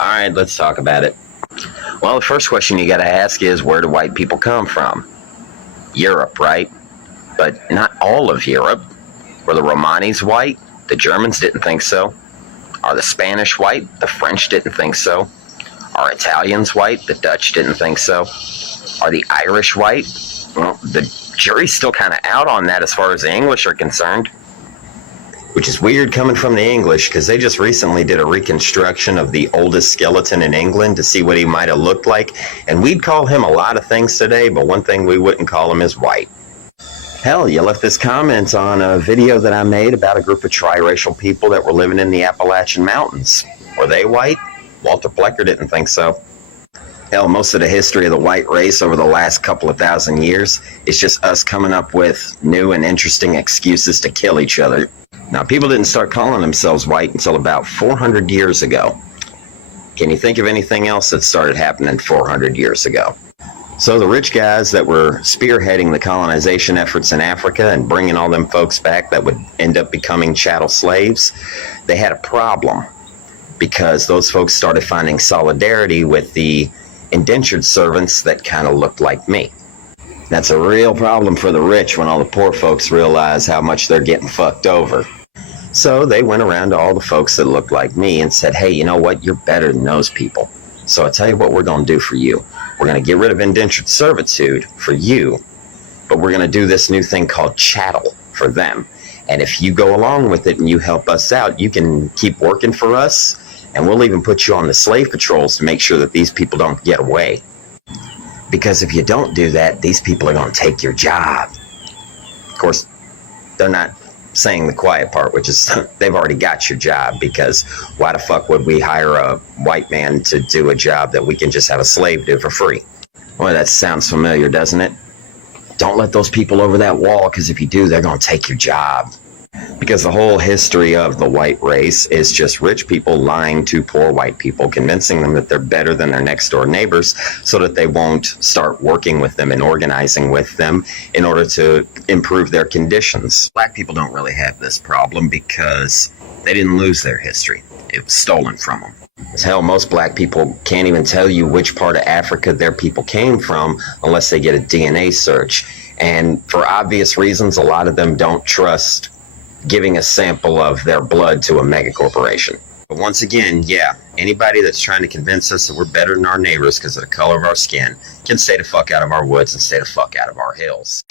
Alright, let's talk about it. Well, the first question you gotta ask is, where do white people come from? Europe, right? But not all of Europe. Were the Romanis white? The Germans didn't think so. Are the Spanish white? The French didn't think so. Are Italians white? The Dutch didn't think so. Are the Irish white? Well, the jury's still kind of out on that as far as the English are concerned. Which is weird coming from the English, because they just recently did a reconstruction of the oldest skeleton in England to see what he might have looked like, and we'd call him a lot of things today, but one thing we wouldn't call him is white. Hell, you left this comment on a video that I made about a group of triracial people that were living in the Appalachian Mountains. Were they white? Walter Plecker didn't think so. Hell, most of the history of the white race over the last couple of thousand years is just us coming up with new and interesting excuses to kill each other. Now, people didn't start calling themselves white until about 400 years ago. Can you think of anything else that started happening 400 years ago? So the rich guys that were spearheading the colonization efforts in Africa and bringing all them folks back that would end up becoming chattel slaves, they had a problem because those folks started finding solidarity with the indentured servants that kind of looked like me. That's a real problem for the rich when all the poor folks realize how much they're getting fucked over. So they went around to all the folks that looked like me and said, hey, you know what? You're better than those people. So I'll tell you what we're going to do for you. We're going to get rid of indentured servitude for you, but we're going to do this new thing called chattel for them. And if you go along with it and you help us out, you can keep working for us, and we'll even put you on the slave patrols to make sure that these people don't get away. Because if you don't do that, these people are going to take your job. Of course, they're not saying the quiet part, which is they've already got your job, because why the fuck would we hire a white man to do a job that we can just have a slave do for free? Boy, that sounds familiar, doesn't it? Don't let those people over that wall, because if you do, they're going to take your job. Because the whole history of the white race is just rich people lying to poor white people, convincing them that they're better than their next door neighbors so that they won't start working with them and organizing with them in order to improve their conditions. Black people don't really have this problem because they didn't lose their history. It was stolen from them. As hell, most black people can't even tell you which part of Africa their people came from unless they get a DNA search. And for obvious reasons, a lot of them don't trust giving a sample of their blood to a mega corporation. But once again, yeah, anybody that's trying to convince us that we're better than our neighbors because of the color of our skin can stay the fuck out of our woods and stay the fuck out of our hills.